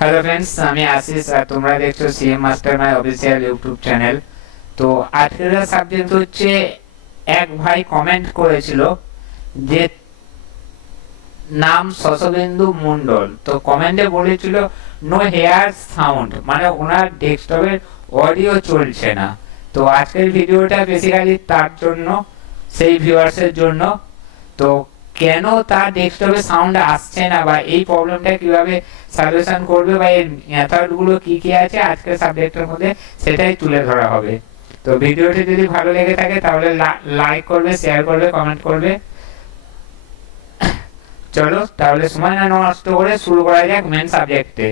Hello friends, আমি আশিস আর তোমরা দেখছো সিএম মাস্টার মাই অফিসিয়াল ইউটিউব চ্যানেল। তো আজকের সাবজেক্ট হচ্ছে, এক ভাই কমেন্ট করেছিল যে নাম শশবিন্দু মন্ডল। তো কমেন্টে বলেছিল নো হেয়ার সাউন্ড, মানে ওনার ডেস্কটপের অডিও চলছে না। তো আজকের ভিডিওটা বেসিক্যালি তার জন্য, সেই ভিউয়ার্সের জন্য। তো কেন তার ডেস্কটপে সাউন্ড আসছে না বা এই প্রবলেমটা কিভাবে সলিউশন করবে বা এর মেথডগুলো কি কি আছে আজকের সাবজেক্টের মধ্যে সেটাই তুলে ধরা হবে। তো ভিডিওটি যদি ভালো লেগে থাকে তাহলে লাইক করবে, শেয়ার করবে, কমেন্ট করবে। চলো তাহলে সময় না নষ্ট করে শুরু করা যাক মেন সাবজেক্টে।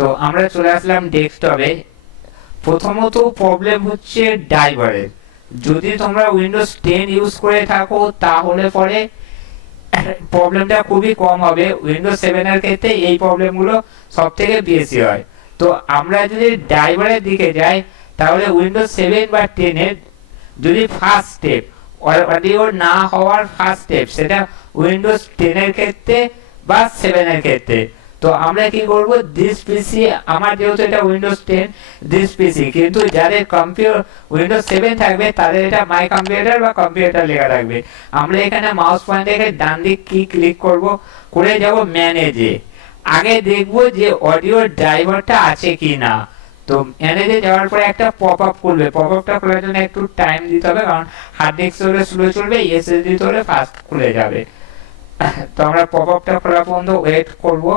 তো আমরা চলে আসলাম ডেস্কটপে। প্রথমত প্রবলেম হচ্ছে ড্রাইভারের। যদি তোমরা উইন্ডোজ 10 ইউজ করে থাকো তাহলে পরে প্রবলেমটা খুবই কম হবে। উইন্ডোজ 7 এর ক্ষেত্রে এই প্রবলেমগুলো সব থেকে বেশি হয়। তো আমরা যদি ড্রাইভারের দিকে যাই তাহলে উইন্ডোজ 7 বা 10 এর যদি ফার্স্ট স্টেপ অডিও না হওয়ার ফার্স্ট স্টেপ, সেটা উইন্ডোজ 10 এর ক্ষেত্রে বা 7 এর ক্ষেত্রে। তো আমরা কি করব, দিস পিসি, আমার যেহেতু এটা উইন্ডোজ 10 দিস পিসি, কিন্তু যাদের কম্পিউটার উইন্ডোজ 7 থাকবে তাদের এটা মাই কম্পিউটার বা কম্পিউটার লেখা থাকবে। আমরা এখানে মাউস পয়েন্ট থেকে ডান দিক কি ক্লিক করব, করে যাব ম্যানেজে। আগে দেখব যে অডিও ড্রাইভারটা আছে কি না। তো ম্যানেজে যাওয়ার পরে একটা পপ আপ খুলবে। পপ আপটা খোলার জন্য একটু টাইম দিতে হবে, কারণ হার্ড ডিস্ক হলে স্লো চলবে, এসএসডি হলে ফাস্ট খুলে যাবে। তো আমরা পপ আপটা খোলা পর্যন্ত ওয়েট করব।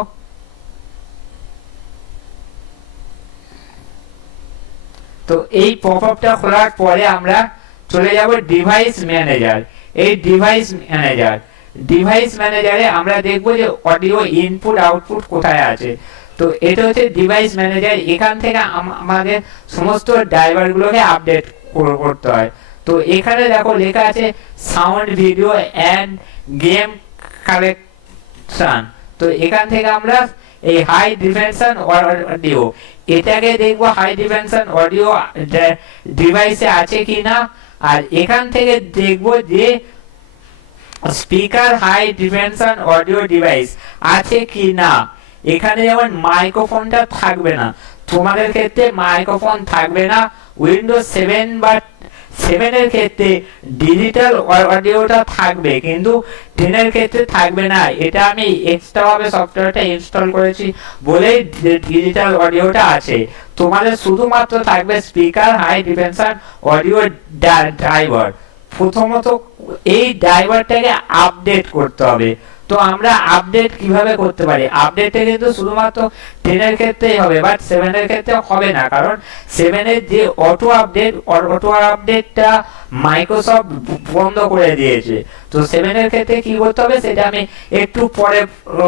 তো এই পপ আপটা খোলার পরে আমরা চলে যাব ডিভাইস ম্যানেজার। এই ডিভাইস ম্যানেজারে আমরা দেখব যে অডিও ইনপুট আউটপুট কোথায় আছে। তো এটা হচ্ছে ডিভাইস ম্যানেজার। এখান থেকে আমাদের সমস্ত ড্রাইভারগুলোকে আপডেট করতে হয়। তো এখানে দেখো লেখা আছে sound, video and game collection. তো এখান থেকে আমরা এই হাই ডিফেনশন অডিও, এটাকে দেখবো হাই ডিফেনশন অডিও ডিভাইসে আছে কিনা। আর এখান থেকে দেখবো যে স্পিকার হাই ডিফেনশন অডিও ডিভাইস আছে কিনা। এখানে যেমন মাইক্রোফোনটা থাকবে না, তোমাদের ক্ষেত্রে মাইক্রোফোন থাকবে না। উইন্ডোজ 7 বা 7 এর ক্ষেত্রে ডিজিটাল অডিওটা থাকবে, কিন্তু 10 এর ক্ষেত্রে থাকবে না। এটা আমি এক্সট্রা ভাবে সফটওয়্যারটা ইনস্টল করেছি বলেই ডিজিটাল অডিওটা আছে। তোমাদের শুধুমাত্র থাকবে স্পিকার হাই ডিফেনশন অডিও ড্রাইভার। প্রথমত এই ড্রাইভারটাকে আপডেট করতে হবে। তো আমরা আপডেট কিভাবে করতে পারি? আপডেটটা কিন্তু শুধুমাত্র 10 এর ক্ষেত্রেই হবে, বাট 7 এর ক্ষেত্রে হবে না, কারণ 7 এর যে অটো আপডেটটা মাইক্রোসফট বন্ধ করে দিয়েছে। তো 7 এর ক্ষেত্রে কি করতে হবে সেটা আমি একটু পরে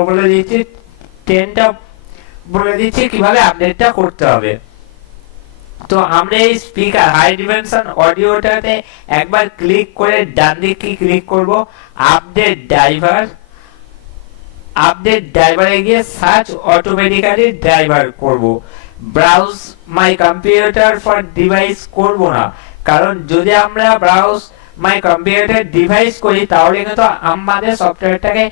বলে দিচ্ছি। 10টা বলে দিচ্ছি কিভাবে আপডেটটা করতে হবে। তো আমরা এই স্পিকার হাই ডিফেনশন অডিওটাতে একবার ক্লিক করে ডান দিকে ক্লিক করব, আপডেট ড্রাইভারে গিয়ে সার্চ অটোমেটিক্যালি ড্রাইভার করব। Browse my computer for device করব না, কারণ যদি আমরা ব্রাউজ মাই কম্পিউটার ডিভাইস করি তাহলে কিন্তু আমাদের সফটওয়্যারটাকে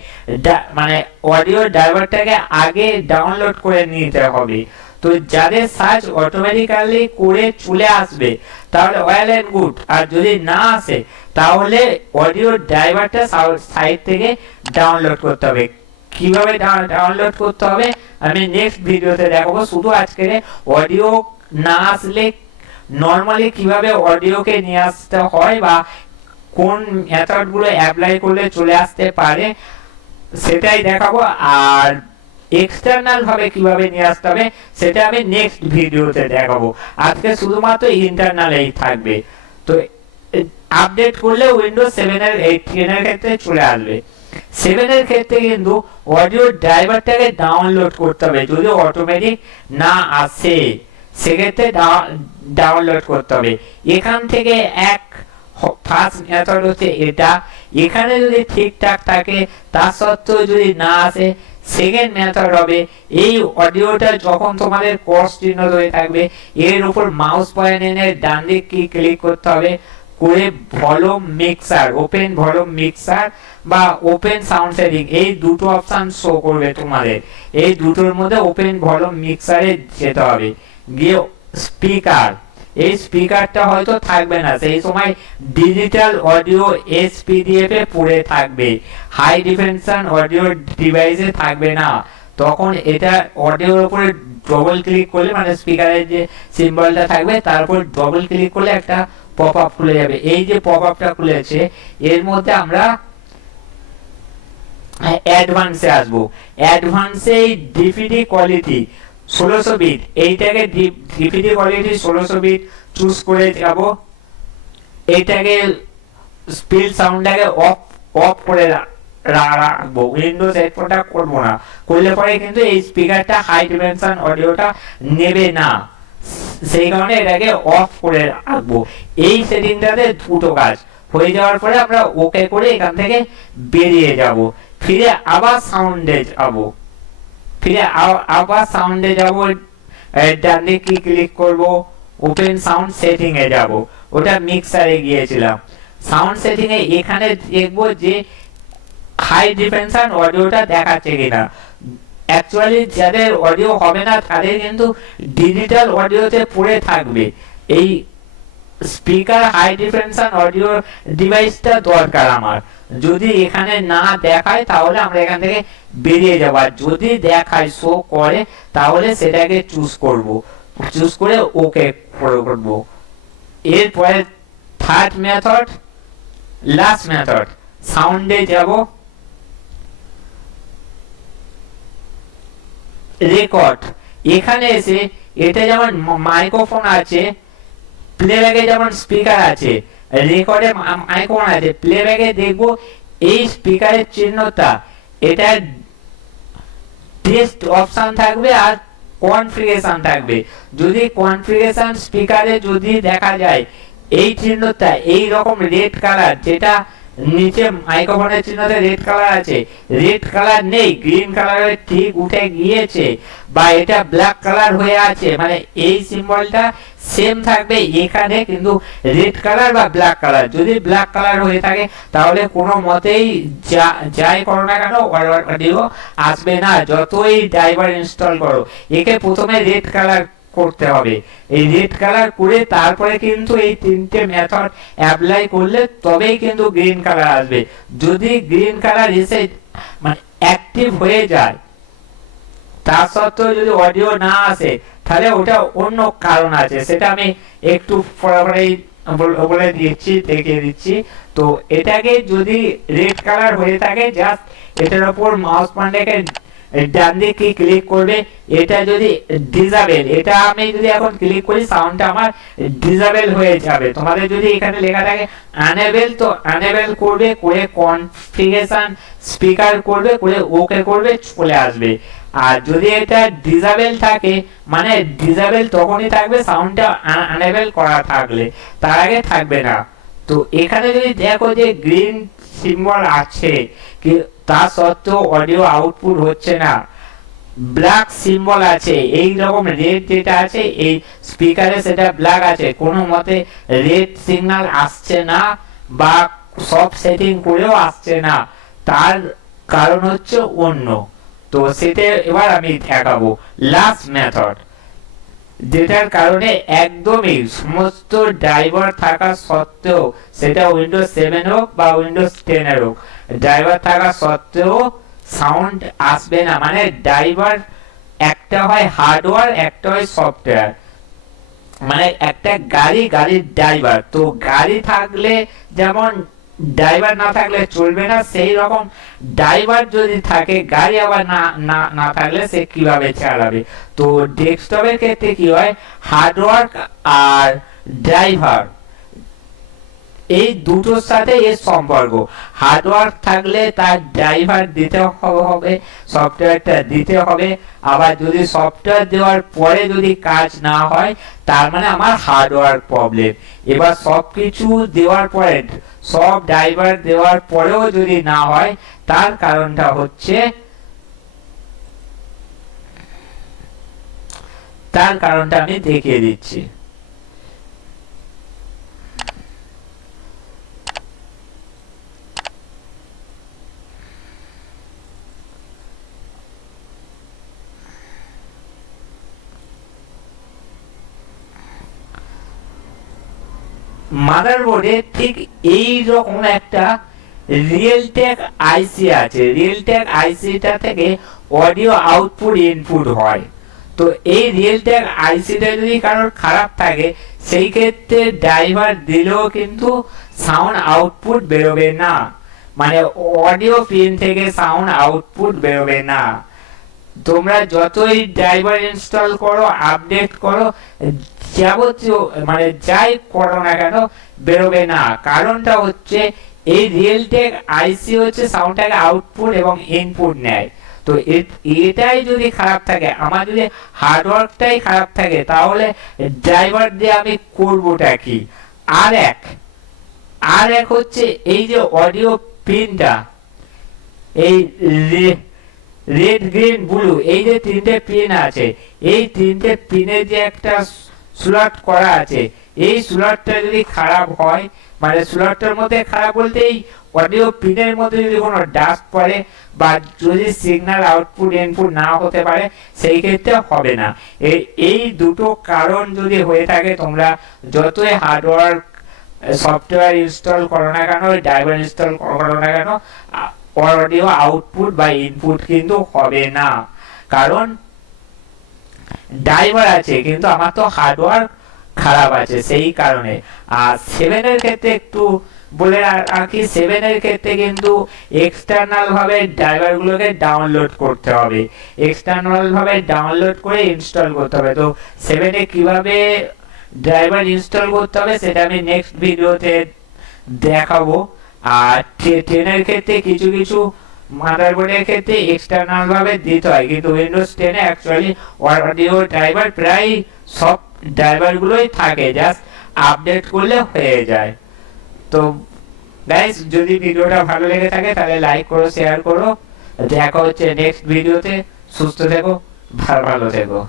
মানে অডিও ড্রাইভারটাকে আগে ডাউনলোড করে নিতে হবে। তো যাদের সার্চ অটোমেটিক্যালি করে চলে আসবে তাহলে ওয়েল এন্ড গুড, আর যদি না আসে তাহলে অডিও ড্রাইভারটা সাইট থেকে ডাউনলোড করতে হবে। কিভাবে ডাউনলোড করতে হবে আমি নেক্সট ভিডিওতে দেখাবো। শুধু আজকে অডিও না আসলে নরমালি কিভাবে অডিওকে নিয়ে আসতে হয় বা কোন মেথডগুলো অ্যাপ্লাই করলে চলে আসতে পারে সেটাই দেখাবো। আর এক্সটার্নাল ভাবে কিভাবে নিয়ে আসতে হবে সেটা আমি নেক্সট ভিডিওতে দেখাবো। আজকে শুধুমাত্র ইন্টারনালেই থাকবে। তো আপডেট করলে উইন্ডোজ 7 এর 10 এর ক্ষেত্রে চলে আসবে। 7 এর ক্ষেত্রে কিন্তু অডিও ড্রাইভারটাকে ডাউনলোড করতে হবে। যদি অটোমেটিক না আসে সেক্ষেত্রে ডাউনলোড করতে হবে। এখান থেকে এক ফার্স্ট মেথড হচ্ছে এটা। এখানে যদি ঠিকঠাক থাকে, তার সত্ত্বেও যদি না আসে সেকেন্ড মেথড হবে এই অডিওটা যখন তোমাদের ক্রস চিহ্ন হয়ে থাকবে এর উপর মাউস পয়েন্ট এনে ডান দিক কি ক্লিক করতে হবে, করে volume mixer, open volume mixer বা ওপেন সাউন্ড সেটিং, এই দুটো অপশন শো করবে তোমাদের। এই দুটোর মধ্যে ওপেন ভলিউম মিক্সারে যেতে হবে, গিয়ে স্পিকার, এই স্পিকারটা হয়তো থাকবে না সেই সময়, ডিজিটাল অডিও এসপিডিএফ এ পড়ে থাকবে, হাই ডিফিনিশন অডিও ডিভাইসে থাকবে না। তখন এটা অডিওর উপরে ডবল ক্লিক করলে, মানে স্পিকারের যে সিম্বলটা থাকবে তার উপর ডবল ক্লিক করলে একটা পপ আপ খুলে যাবে। এই যে পপ আপটা খুলেছে এর মধ্যে আমরা অ্যাডভান্সে আসবো। অ্যাডভান্সে এই ডিভিডি কোয়ালিটি 1600 বিট, এইটাকে ডিভিডি কোয়ালিটি 1600 বিট চুজ করে যাব। এইটাকে স্পিড সাউন্ডটাকে অফ করে রাখবো, উইন্ডোজ হেডফোনটা করবো না, করলে পরে কিন্তু এই স্পিকারটা হাই ডিমেনশন অডিওটা নেবে না, সেই কারণে এটাকে অফ করে রাখবো। এই সেটিংটাতে দুটো কাজ হয়ে যাওয়ার পরে আমরা ওকে করে এখান থেকে বেরিয়ে যাব, ফিরে আবার সাউন্ডে যাব, ডান দিকে ক্লিক করব, ওপেন সাউন্ড সেটিং এ যাব, ওটা মিক্সারে গিয়েছিলাম। সাউন্ড সেটিং এ এখানে দেখবো যে হাই ডিফিনিশন অডিওটা দেখাচ্ছে কিনা। অ্যাকচুয়ালি যাদের অডিও হবে না তাদের কিন্তু ডিজিটাল অডিওতে পড়ে থাকবে, এই স্পিকার হাই ডিফিনিশন অডিও ডিভাইসটা দরকার আমার। যদি এখানে না দেখায় তাহলে আমরা এখান থেকে বেরিয়ে যাব, আর যদি দেখায় শো করে তাহলে সেটাকে চুজ করব, চুজ করে ওকে করব। এরপরে থার্ড মেথড, লাস্ট মেথড, সাউন্ডে যাব, রেকর্ড। এখানে এসে এটা যেমন মাইক্রোফোন আছে, প্লেব্যাকে যেমন স্পিকার আছে, রেকর্ডে মাইক্রোফোন আছে, প্লেব্যাকে দেখবো এই স্পিকারের চিহ্নটা, এটা টেস্ট অপশন থাকবে আর কনফিগারেশন থাকবে। যদি কনফিগারেশন স্পিকারে যদি দেখা যায় এই চিহ্নটা এই রকম রেড কালার, যেটা নিচে মাইক্রোফোনের চিহ্নতে রেড কালার আছে, রেড কালার নেই, গ্রিন কালারের ঠিক উঠে গিয়েছে, বা এটা ব্ল্যাক কালার হয়ে আছে, মানে এই সিম্বলটা সেম থাকবে এখানে কিন্তু রেড কালার বা ব্ল্যাক কালার। যদি ব্ল্যাক কালার হয়ে থাকে তাহলে কোনো মতেই যাই করো না কেন অডিও আসবে না, যতই ড্রাইভার ইনস্টল করো। একে প্রথমে রেড কালার করতে হবে, এই রেড কালার করে তারপরে কিন্তু এই তিনটে মেথড অ্যাপ্লাই করলে তবেই কিন্তু গ্রিন কালার আসবে। যদি গ্রিন কালার এসে মানে অ্যাক্টিভ হয়ে যায়, তার সত্ত্বেও যদি অডিও না আসে তাহলে ওটা অন্য কারণ আছে, সেটা আমি একটু পরে বলে দিচ্ছি, দেখিয়ে দিচ্ছি। তো এটাকে যদি রেড কালার হয়ে থাকে জাস্ট এটার উপর মাউস পয়েন্টটাকে ডান দিকে ক্লিক করবে, এটা যদি ডিসেবল, এটা আমি যদি এখন ক্লিক করি সাউন্ডটা আমার ডিসেবল হয়ে যাবে। তোমাদের যদি এখানে লেখা থাকে আনএবল, তো আনএবল করবে, করে কনফিগারেশন স্পিকার করবে, করে ওকে করবে, চলে আসবে। আর যদি এটা ডিসেবল থাকে, মানে ডিসেবল তখনই থাকবে সাউন্ডটা আনএবল করা থাকলে, তার আগে থাকবে না। তো এখানে যদি দেখো যে গ্রিন সিম্বল আছে কি, তা সত্ত্বেও অডিও আউটপুট হচ্ছে না, ব্ল্যাক সিম্বল আছে, এই রকম রেড যেটা আছে এই স্পিকারে সেটা ব্ল্যাক আছে, কোনো মতে রেড সিগন্যাল আসছে না বা সব সেটিং করেও আসছে না, তার কারণ হচ্ছে অন্য। তো সেটা এবার আমি দেখাবো লাস্ট মেথড, যেটার কারণে একদমই সমস্ত ড্রাইভার থাকা সত্ত্বেও, সেটা উইন্ডোজ 7 হোক বা উইন্ডোজ 10 এর হোক, ড্রাইভার থাকা সত্ত্বেও সাউন্ড আসবে না। মানে ড্রাইভার একটা হয় হার্ডওয়্যার, একটা হয় সফটওয়্যার, মানে একটা গাড়ির ড্রাইভার, তো গাড়ি থাকলে যেমন ড্রাইভার না থাকলে চলবে না, সেই রকম ড্রাইভার যদি থাকে গাড়ি আবার না থাকলে সে কিভাবে চালাবে। তো ডেস্কটপের ক্ষেত্রে কি হয়, হার্ডওয়্যার আর ড্রাইভার এই দুটোর সাথে এর সম্পর্ক। হার্ডওয়্যার থাকলে তার ড্রাইভার দিতে হবে, সফটওয়্যারটা দিতে হবে, আবার যদি সফটওয়্যার দেওয়ার পরে যদি কাজ না হয় তার মানে আমার হার্ডওয়্যার প্রবলেম। এবার সবকিছু দেওয়ার পরে, সব ড্রাইভার দেওয়ার পরেও যদি না হয় তার কারণটা হচ্ছে তার কারণটা আমি দেখিয়ে দিচ্ছি। মাদারবোর্ডে ঠিক এই রকম একটা রিয়েলটেক আইসি আছে। রিয়েলটেক আইসিটা থেকে অডিও আউটপুট ইনপুট হয়। তো এই রিয়েলটেক আইসিটা যদি কারোর খারাপ থাকে, সেই ক্ষেত্রে ড্রাইভার দিলেও কিন্তু সাউন্ড আউটপুট বেরোবে না, মানে অডিও পিন থেকে সাউন্ড আউটপুট বেরোবে না। তোমরা যতই ড্রাইভার ইনস্টল করো, আপডেট করো, যাবতীয় মানে যাই করো না কেন, বেরোবে না। কারণটা হচ্ছে এই রিয়েলটেক আইসি হচ্ছে সাউন্ডটাকে আউটপুট এবং ইনপুট নেয়। তো এটাই যদি খারাপ থাকে, আমার যদি হার্ডওয়ার্কটাই খারাপ থাকে, তাহলে ড্রাইভার দিয়ে আমি করবোটা কি? আর এক হচ্ছে এই যে অডিও পিনটা, এই রেড গ্রিন ব্লু, এই যে তিনটে পিন আছে, এই তিনটে পিনে যে একটা স্লট করা আছে, এই স্লটটা যদি খারাপ হয়, মানে স্লটটার মধ্যে খারাপ বলতে এই অডিও পিনের মধ্যে যদি কোনো ডাস্ট পড়ে বা যদি সিগন্যাল আউটপুট ইনপুট না হতে পারে, সেই ক্ষেত্রে হবে না। এই দুটো কারণ যদি হয়ে থাকে, তোমরা যতই হার্ডওয়ার্ক সফটওয়্যার ইনস্টল করো না কেন, ড্রাইভার ইনস্টল করো না কেন, অডিও আউটপুট বা ইনপুট কিন্তু হবে না। কারণ ড্রাইভার আছে কিন্তু আমার তো হার্ডওয়্যার খারাপ আছে, সেই কারণে। আর 7 এর ক্ষেত্রে একটু বলে রাখি, 7 এর ক্ষেত্রে কিন্তু এক্সটার্নাল ভাবে ড্রাইভার গুলোকে ডাউনলোড করতে হবে, এক্সটার্নাল ভাবে ডাউনলোড করে ইনস্টল করতে হবে। তো 7 এ কিভাবে ড্রাইভার ইনস্টল করতে হবে সেটা আমি নেক্সট ভিডিওতে দেখাবো। আর 10 এর ক্ষেত্রে কিছু কিছু মাদারবোর্ডের ক্ষেত্রে এক্সটার্নাল ভাবে দিতে হয়, কিন্তু উইন্ডোজ 10 এ অ্যাকচুয়ালি অডিও ড্রাইভার প্রায় সব ড্রাইভার গুলোই থাকে, জাস্ট আপডেট করলে হয়ে যায়। তো গাইস, যদি ভিডিওটা ভালো লেগে থাকে তাহলে লাইক করো, শেয়ার করো। দেখা হচ্ছে নেক্সট ভিডিওতে। সুস্থ থেকো, ভালো থেকো।